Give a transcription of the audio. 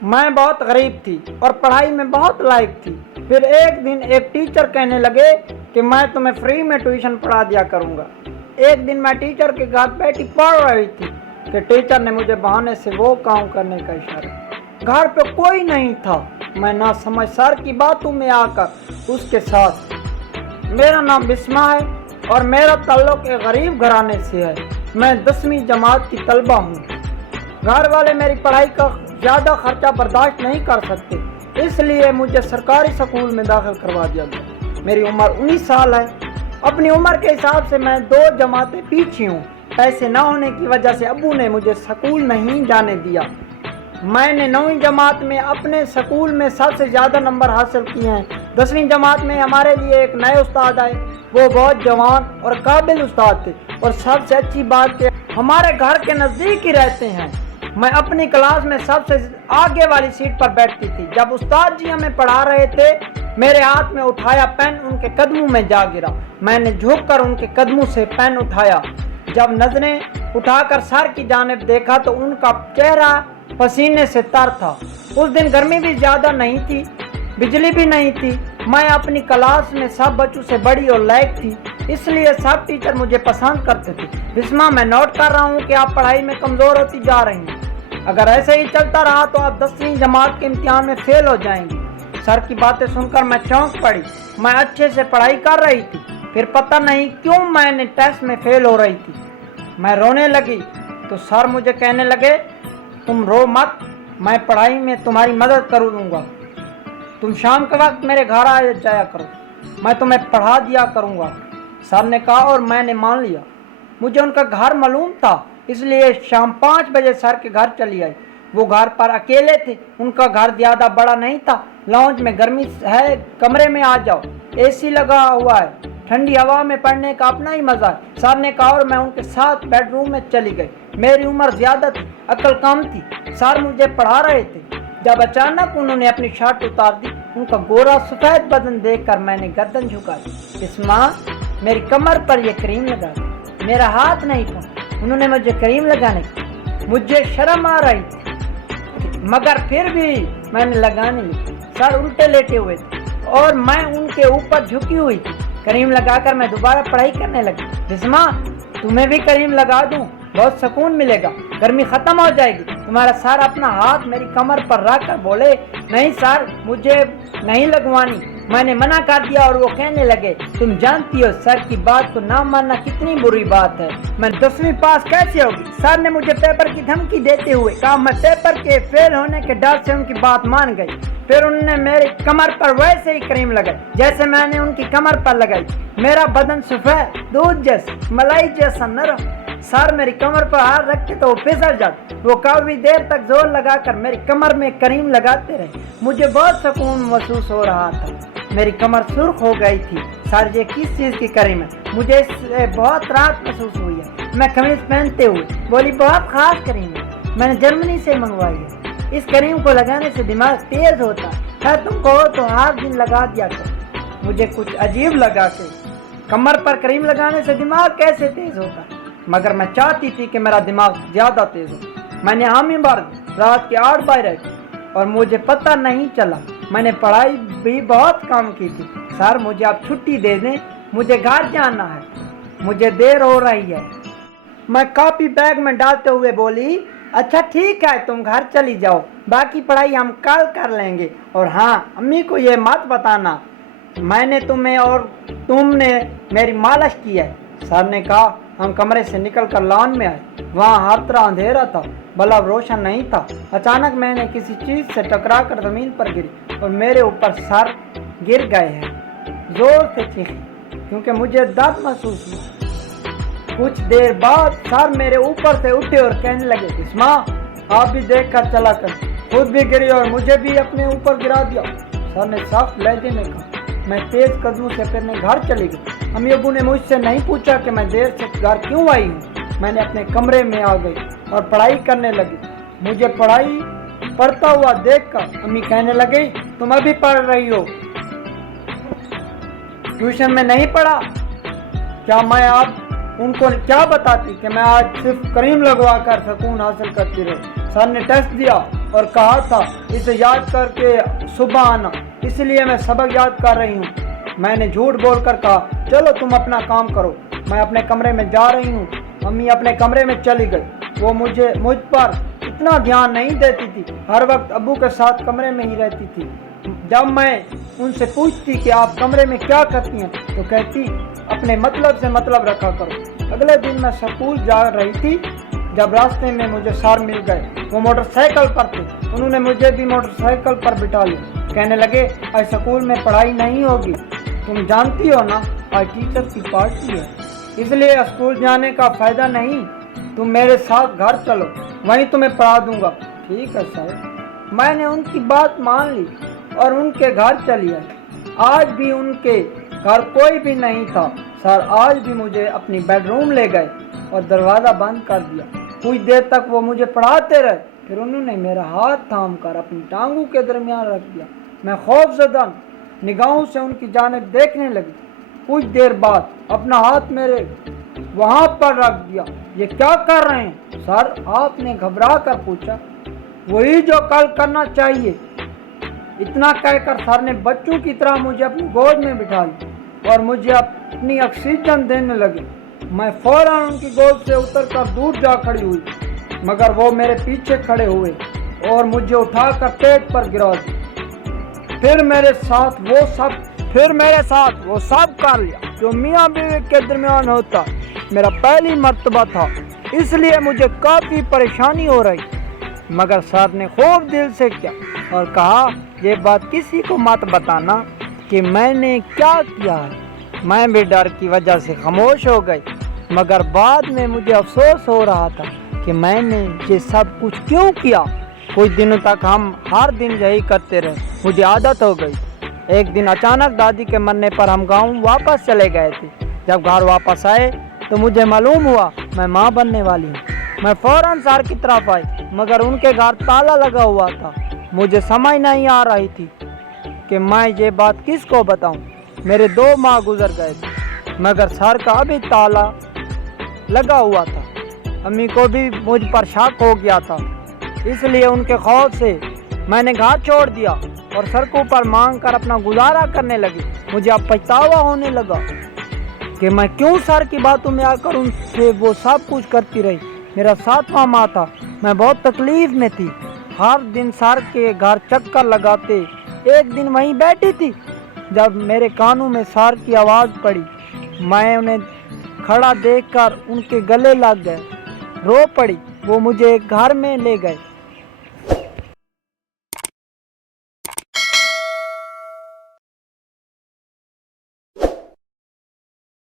मैं बहुत गरीब थी और पढ़ाई में बहुत लायक थी। फिर एक दिन एक टीचर कहने लगे कि मैं तुम्हें फ्री में ट्यूशन पढ़ा दिया करूँगा। एक दिन मैं टीचर के घर बैठी पढ़ रही थी कि टीचर ने मुझे बहाने से वो काम करने का इशारा। घर पे कोई नहीं था। मैं ना समझ सर की बातों में आकर उसके साथ। मेरा नाम बिस्मा है और मेरा ताल्लुक एक गरीब घराने से है। मैं 10वीं जमात की तलबा हूँ। घर वाले मेरी पढ़ाई का ज़्यादा खर्चा बर्दाश्त नहीं कर सकते, इसलिए मुझे सरकारी स्कूल में दाखिल करवा दिया गया। मेरी उम्र 19 साल है। अपनी उम्र के हिसाब से मैं 2 जमातें पीछे हूँ। पैसे ना होने की वजह से अब्बू ने मुझे स्कूल नहीं जाने दिया। मैंने 9वीं जमात में अपने स्कूल में सबसे ज़्यादा नंबर हासिल किए हैं। 10वीं जमात में हमारे लिए एक नए उस्ताद आए। वो बहुत जवान और काबिल उस्ताद थे और सबसे अच्छी बात कि हमारे घर के नज़दीक ही रहते हैं। मैं अपनी क्लास में सबसे आगे वाली सीट पर बैठती थी। जब उस्ताद जी हमें पढ़ा रहे थे, मेरे हाथ में उठाया पेन उनके कदमों में जा गिरा। मैंने झुककर उनके कदमों से पेन उठाया। जब नजरें उठाकर सर की जानिब देखा तो उनका चेहरा पसीने से तर था। उस दिन गर्मी भी ज़्यादा नहीं थी, बिजली भी नहीं थी। मैं अपनी क्लास में सब बच्चों से बड़ी और लायक थी, इसलिए सब टीचर मुझे पसंद करते थे। बिस्मा, मैं नोट कर रहा हूँ कि आप पढ़ाई में कमज़ोर होती जा रही हैं। अगर ऐसे ही चलता रहा तो आप 10वीं जमात के इम्तिहान में फेल हो जाएंगी। सर की बातें सुनकर मैं चौंक पड़ी। मैं अच्छे से पढ़ाई कर रही थी, फिर पता नहीं क्यों मैंने टेस्ट में फेल हो रही थी। मैं रोने लगी तो सर मुझे कहने लगे, तुम रो मत, मैं पढ़ाई में तुम्हारी मदद कर दूंगा। तुम शाम के वक्त मेरे घर आ जाया करो, मैं तुम्हें पढ़ा दिया करूँगा। सर ने कहा और मैंने मान लिया। मुझे उनका घर मालूम था, इसलिए शाम 5 बजे सर के घर चली आई। वो घर पर अकेले थे। उनका घर ज़्यादा बड़ा नहीं था। लॉन्ज में गर्मी है, कमरे में आ जाओ, एसी लगा हुआ है, ठंडी हवा में पढ़ने का अपना ही मज़ा है। सर ने कहा और मैं उनके साथ बेडरूम में चली गई। मेरी उम्र ज़्यादा थी, अक्ल कम थी। सर मुझे पढ़ा रहे थे। जब अचानक उन्होंने अपनी शर्ट उतार दी, उनका गोरा सफ़ेद बदन देखकर मैंने गर्दन झुकाई। बिस्मा, मेरी कमर पर यह क्रीम लगा दी। मेरा हाथ नहीं था। उन्होंने मुझे क्रीम लगाने की, मुझे शर्म आ रही थी, मगर फिर भी मैंने लगाने ली। सर उल्टे लेटे हुए थे और मैं उनके ऊपर झुकी हुई थी। क्रीम लगाकर मैं दोबारा पढ़ाई करने लगी। बिस्मा, तुम्हें भी क्रीम लगा दूं, बहुत सुकून मिलेगा, गर्मी खत्म हो जाएगी। तुम्हारा सर अपना हाथ मेरी कमर पर रख कर बोले, नहीं सर, मुझे नहीं लगवानी। मैंने मना कर दिया और वो कहने लगे, तुम जानती हो सर की बात को ना मानना कितनी बुरी बात है। मैं 10वीं पास कैसे होगी? सर ने मुझे पेपर की धमकी देते हुए कहा। मैं पेपर के फेल होने के डर से उनकी बात मान गई। फिर उन्होंने मेरी कमर पर वैसे ही क्रीम लगाई जैसे मैंने उनकी कमर पर लगाई। मेरा बदन सफेद, दूध जैसा, मलाई जैसा नरम। सर मेरी कमर पर हाथ रखते तो वो फिसल जाते। वो काफी देर तक जोर लगाकर मेरी कमर में क्रीम लगाते रहे। मुझे बहुत सुकून महसूस हो रहा था। मेरी कमर सुर्ख हो गई थी। सर, ये किस चीज़ की क्रीम है? मुझे इससे बहुत राहत महसूस हुई है। मैं कमीज पहनते हुए बोली, बहुत खास क्रीम है, मैंने जर्मनी से मंगवाई है। इस क्रीम को लगाने से दिमाग तेज होता है। तुम कहो तो हर दिन लगा दिया करो। मुझे कुछ अजीब लगा कि कमर पर क्रीम लगाने से दिमाग कैसे तेज होता है, मगर मैं चाहती थी कि मेरा दिमाग ज़्यादा तेज हो। मैंने हामी भर रात के 8 बजे और मुझे पता नहीं चला। मैंने पढ़ाई भी बहुत कम की थी। सर, मुझे आप छुट्टी दे दें, मुझे घर जाना है, मुझे देर हो रही है। मैं कॉपी बैग में डालते हुए बोली, अच्छा ठीक है, तुम घर चली जाओ, बाकी पढ़ाई हम कल कर लेंगे। और हाँ, अम्मी को ये मत बताना मैंने तुम्हें और तुमने मेरी मालिश की है। सर ने कहा। हम कमरे से निकलकर लॉन में आए। वहाँ हर तरह अंधेरा था, बल्ब रोशन नहीं था। अचानक मैंने किसी चीज़ से टकराकर ज़मीन पर गिरी और मेरे ऊपर सर गिर गए हैं। जोर से चीखी क्योंकि मुझे दर्द महसूस हुआ। कुछ देर बाद सर मेरे ऊपर से उठे और कहने लगे, बिस्मा, आप भी देख कर चला कर। खुद भी गिरी और मुझे भी अपने ऊपर गिरा दिया। सर ने साफ लहजे में कहा। मैं तेज कदमों से अपने घर चली गई। अम्मी अब्बू ने मुझसे नहीं पूछा कि मैं देर से घर क्यों आई हूँ। मैंने अपने कमरे में आ गई और पढ़ाई करने लगी। मुझे पढ़ाई पढ़ता हुआ देखकर अम्मी कहने लगी, तुम अभी पढ़ रही हो, ट्यूशन में नहीं पढ़ा क्या? मैं आप उनको क्या बताती कि मैं आज सिर्फ क्रीम लगवा कर सुकून हासिल करती रही। सर ने टेस्ट दिया اور کہا تھا اسے یاد کر کے صبح آنا، اس لیے میں سبق یاد کر رہی ہوں۔ میں نے جھوٹ بول کر کہا چلو تم اپنا کام کرو، میں اپنے کمرے میں جا رہی ہوں۔ امی اپنے کمرے میں چلی گئی۔ وہ مجھ پر اتنا دھیان نہیں دیتی تھی، ہر وقت ابو کے ساتھ کمرے میں ہی رہتی تھی۔ جب میں ان سے پوچھتی کہ آپ کمرے میں کیا کرتی ہیں تو کہتی اپنے مطلب سے مطلب رکھا کرو۔ اگلے دن میں سکول جا رہی تھی جب راستے میں مجھے سر مل گئے، وہ موٹر سائیکل پر تھے۔ انہوں نے مجھے بھی موٹر سائیکل پر بٹھا لیا، کہنے لگے آج سکول میں پڑھائی نہیں ہوگی، تم جانتی ہو نا آج ٹیچر کی پارٹی ہے، اس لیے اسکول جانے کا فائدہ نہیں، تم میرے ساتھ گھر چلو، وہیں تمہیں پڑھا دوں گا۔ ٹھیک ہے سر۔ میں نے ان کی بات مان لی اور ان کے گھر چلی آئی۔ آج بھی ان کے گھر کوئی بھی نہیں تھا۔ سر آج بھی مجھے اپنی بیڈ روم لے گئے اور دروازہ بند کر دیا۔ کچھ دیر تک وہ مجھے پڑھاتے رہے، پھر انہوں نے میرا ہاتھ تھام کر اپنی ٹانگوں کے درمیان رکھ دیا۔ میں خوف زدہ نگاہوں سے ان کی جانب دیکھنے لگی۔ کچھ دیر بعد اپنا ہاتھ میرے وہاں پر رکھ دیا۔ یہ کیا کر رہے ہیں سر؟ آپ نے گھبرا کر پوچھا۔ وہی جو کل کرنا چاہیے۔ اتنا کہہ کر سر نے بچوں کی طرح مجھے اپنی گود میں بٹھا لی اور مجھے اپنی آکسیجن دینے لگے۔ میں فوراً ان کی گود سے اتر کر دور جا کھڑی ہوئی، مگر وہ میرے پیچھے کھڑے ہوئے اور مجھے اٹھا کر پیٹ پر گرا دی۔ پھر میرے ساتھ وہ سب کر لیا جو میاں بیوی کے درمیان ہوتا۔ میرا پہلی مرتبہ تھا، اس لیے مجھے کافی پریشانی ہو رہی، مگر سر نے خوب دل سے کیا اور کہا یہ بات کسی کو مت بتانا کہ میں نے کیا کیا ہے۔ میں بھی ڈر کی وجہ سے خاموش ہو گئی، مگر بعد میں مجھے افسوس ہو رہا تھا کہ میں نے یہ سب کچھ کیوں کیا۔ کچھ دنوں تک ہم ہر دن یہی کرتے رہے، مجھے عادت ہو گئی۔ ایک دن اچانک دادی کے مرنے پر ہم گاؤں واپس چلے گئے تھے۔ جب گھر واپس آئے تو مجھے معلوم ہوا میں ماں بننے والی ہوں۔ میں فوراً سر کی طرف آئی، مگر ان کے گھر تالا لگا ہوا تھا۔ مجھے سمجھ نہیں آ رہی تھی کہ میں یہ بات کس کو بتاؤں۔ میرے 2 ماہ گزر گئے تھے، مگر سر کا ابھی تالا لگا ہوا تھا۔ امی کو بھی مجھ پر شک ہو گیا تھا، اس لیے ان کے خوف سے میں نے گھر چھوڑ دیا اور سڑکوں پر مانگ کر اپنا گزارا کرنے لگی۔ مجھے اب پچھتاوا ہونے لگا کہ میں کیوں سر کی باتوں میں آ کر ان سے وہ سب کچھ کرتی رہی۔ میرا 7واں ماہ تھا، میں بہت تکلیف میں تھی۔ ہر دن سر کے گھر چکر لگاتے، ایک دن وہیں بیٹھی تھی جب میرے کانوں میں سر کی آواز پڑی۔ میں انہیں کھڑا دیکھ کر ان کے گلے لگ گئے، رو پڑی۔ وہ مجھے ایک گھر میں لے گئے